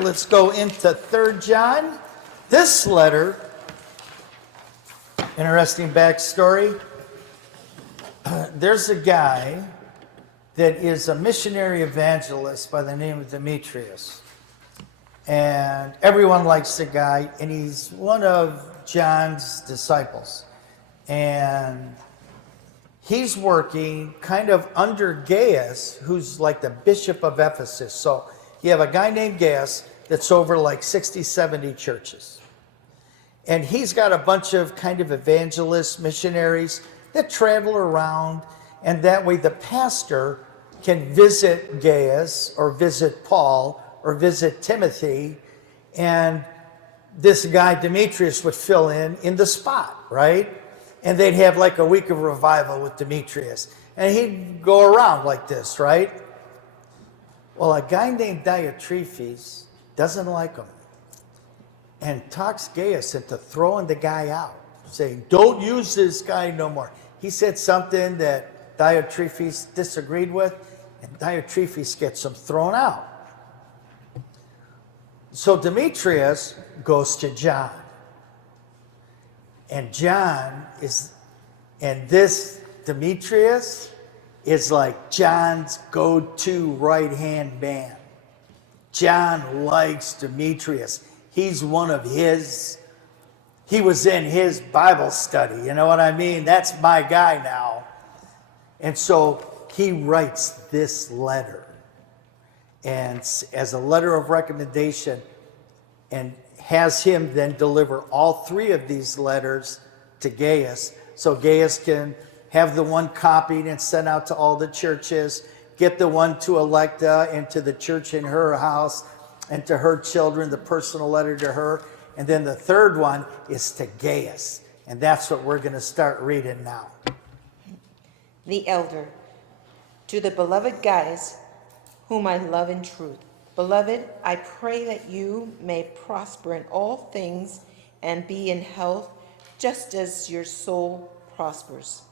Let's go into 3 John. This letter, interesting backstory. There's a guy that is a missionary evangelist by the name of Demetrius. And everyone likes the guy, and he's one of John's disciples. And he's working kind of under Gaius, who's like the bishop of Ephesus. So you have a guy named Gaius that's over like 60, 70 churches. And he's got a bunch of kind of evangelists, missionaries that travel around. And that way the pastor can visit Gaius or visit Paul or visit Timothy. And this guy Demetrius would fill in the spot, right? And they'd have like a week of revival with Demetrius. And he'd go around like this, right? Well, a guy named Diotrephes doesn't like him and talks Gaius into throwing the guy out, saying, don't use this guy no more. He said something that Diotrephes disagreed with, and Diotrephes gets him thrown out. So Demetrius goes to John. And this Demetrius is like John's go-to right-hand man. John likes Demetrius. He's one of his, he was in his Bible study, you know what I mean? That's my guy now. And so he writes this letter, and as a letter of recommendation, and has him then deliver all 3 of these letters to Gaius, so Gaius can have the one copied and sent out to all the churches, get the one to Electa and to the church in her house and to her children, the personal letter to her. And then the 3rd one is to Gaius. And that's what we're going to start reading now. The elder, to the beloved Gaius, whom I love in truth. Beloved, I pray that you may prosper in all things and be in health, just as your soul prospers.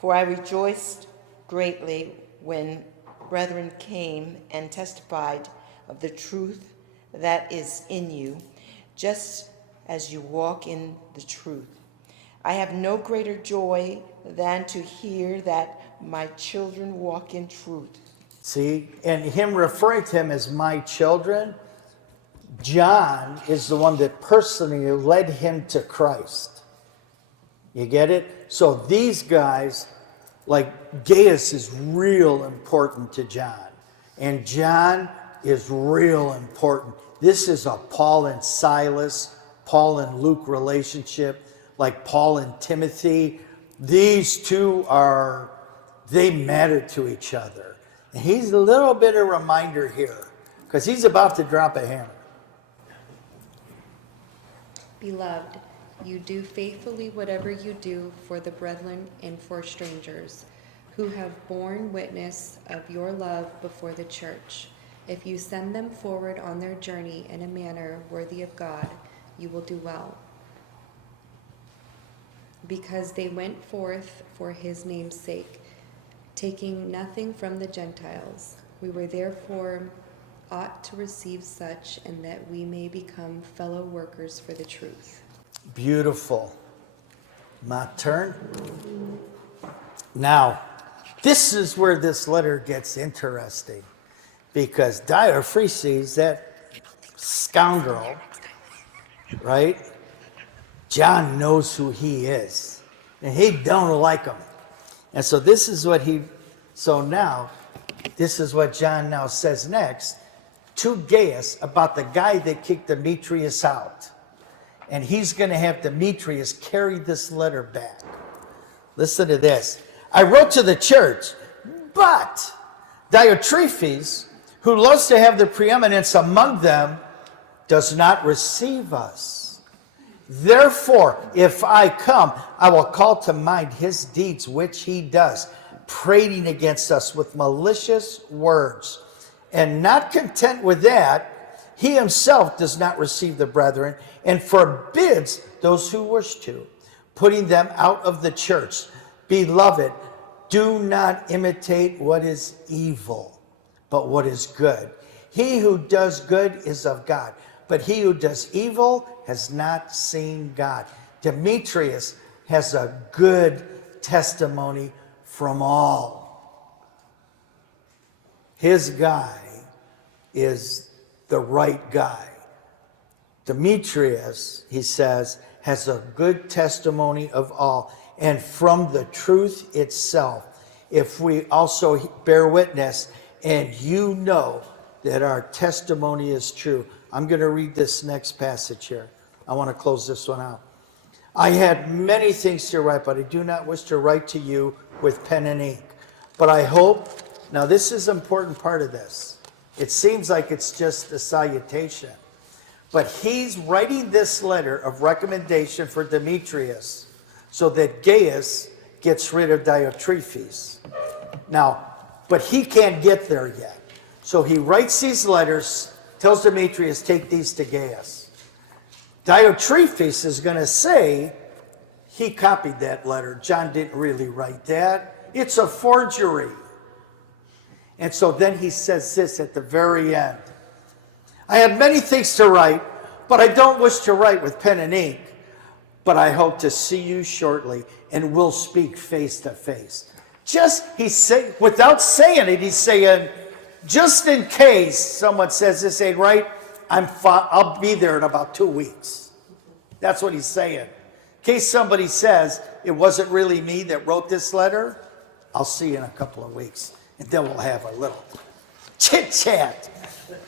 For I rejoiced greatly when brethren came and testified of the truth that is in you, just as you walk in the truth. I have no greater joy than to hear that my children walk in truth. See, and him referring to him as my children, John is the one that personally led him to Christ. You get it? So these guys, like Gaius is real important to John. And John is real important. This is a Paul and Silas, Paul and Luke relationship, like Paul and Timothy. These two they matter to each other. And he's a little bit of a reminder here, because he's about to drop a hammer. Beloved, you do faithfully whatever you do for the brethren and for strangers, who have borne witness of your love before the church. If you send them forward on their journey in a manner worthy of God, you will do well. Because they went forth for his name's sake, taking nothing from the Gentiles. We were therefore ought to receive such, and that we may become fellow workers for the truth. Beautiful. My turn. Now, this is where this letter gets interesting, because Diotrephes, that scoundrel, right? John knows who he is, and he don't like him. And so this is what John now says next to Gaius about the guy that kicked Demetrius out. And he's going to have Demetrius carry this letter back. Listen to this. I wrote to the church, but Diotrephes, who loves to have the preeminence among them, does not receive us. Therefore, if I come, I will call to mind his deeds which he does, prating against us with malicious words. And not content with that, he himself does not receive the brethren and forbids those who wish to, putting them out of the church. Beloved, do not imitate what is evil, but what is good. He who does good is of God, but he who does evil has not seen God. Demetrius has a good testimony from all. His guy is the right guy. Demetrius, he says, has a good testimony of all, and from the truth itself. If we also bear witness, and you know that our testimony is true. I'm going to read this next passage here. I want to close this one out. I had many things to write, but I do not wish to write to you with pen and ink. But I hope, now this is an important part of this. It seems like it's just a salutation. But he's writing this letter of recommendation for Demetrius so that Gaius gets rid of Diotrephes. Now, but he can't get there yet. So he writes these letters, tells Demetrius, take these to Gaius. Diotrephes is going to say he copied that letter. John didn't really write that. It's a forgery. And so then he says this at the very end. I have many things to write, but I don't wish to write with pen and ink. But I hope to see you shortly, and we'll speak face to face. Without saying it, he's saying, just in case someone says this ain't right, I'll be there in about 2 weeks. That's what he's saying. In case somebody says it wasn't really me that wrote this letter, I'll see you in a couple of weeks. And then we'll have a little chit-chat.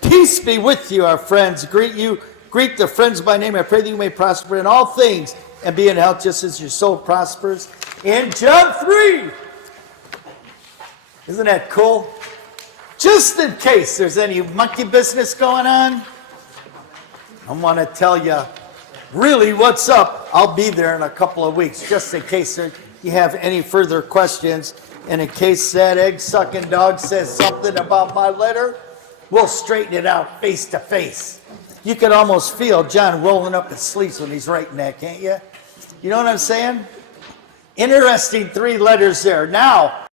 Peace be with you, our friends. Greet the friends by name. I pray that you may prosper in all things and be in health just as your soul prospers. In John 3. Isn't that cool? Just in case there's any monkey business going on, I want to tell you really what's up. I'll be there in a couple of weeks, just in case you have any further questions. And in case that egg-sucking dog says something about my letter, we'll straighten it out face to face. You can almost feel John rolling up his sleeves when he's writing that, can't you? You know what I'm saying? Interesting 3 letters there. Now,